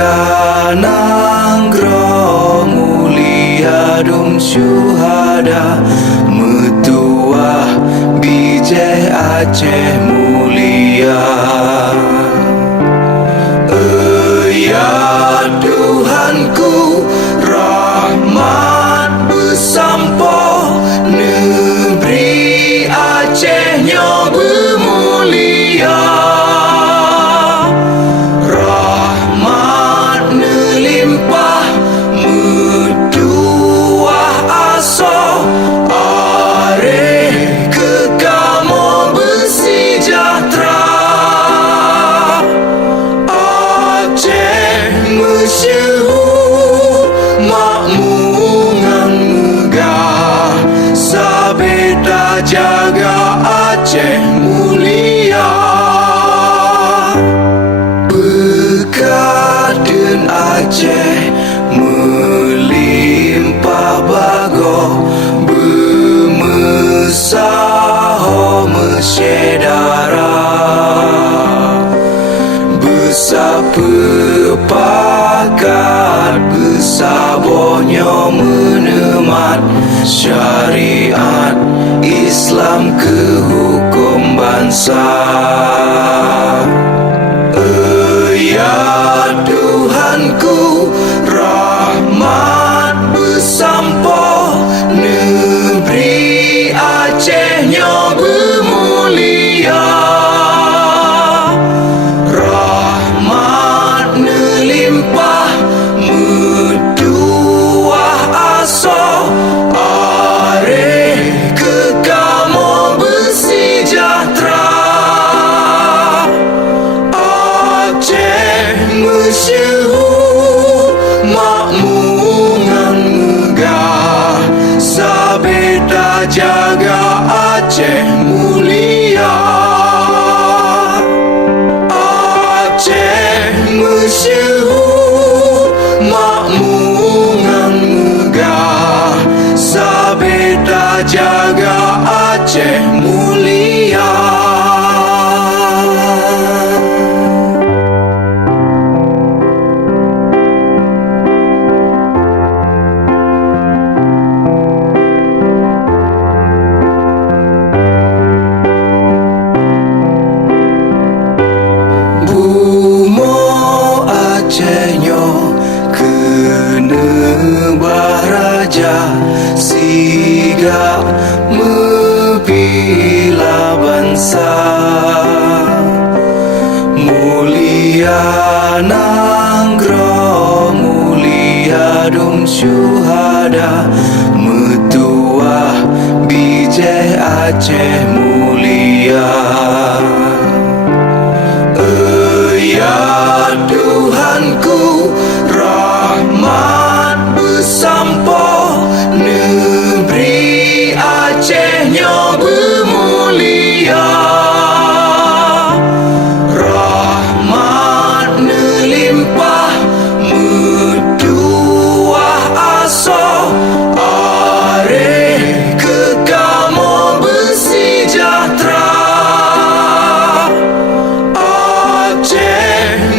Mulia nanggro mulia dum syuhada Metuah bijih Aceh mulia. Ya Tuhanku, rahmat bersampo, negeri Acehnya bermulia. Rahmat melimpah, metuah aso, areh kekamu bersejahtera. Masyhur makmungan megah, sabeda jaga Aceh mulia. Berkaten Aceh melimpah bago, bermesaho mesyedara. Bersepakat bersabonyo menemat syariat Islam ke hukum bangsa. Ya Tuhanku, rahmat bersampo, negeri Acehnya bermulia. Masyhur makmungan megah, sabeda jaga Aceh mulia. Aceh masyhur makmungan megah, sabeda jaga Aceh mulia. Acehnya kena baraja, sigap membela bangsa. Mulia nanggro mulia dum syuhada, metuah bijih Aceh mulia. Ya Tuhanku, rahmat bersampo, negeri Acehnya bermulia. Rahmat melimpah, metuah aso, areh kekamu bersejahtera.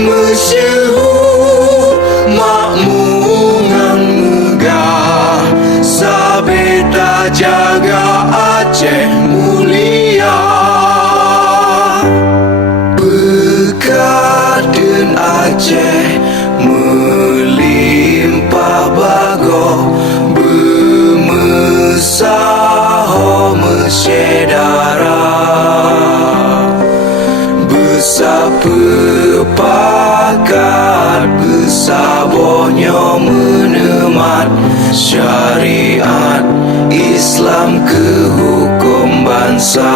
Masyhur makmungan megah, sabeda jaga Aceh mulia. Berkaten Aceh melimpah bago, bermesaho mesyedara. Bersepakat bersabonyo menemat syariat Islam ke hukum bangsa.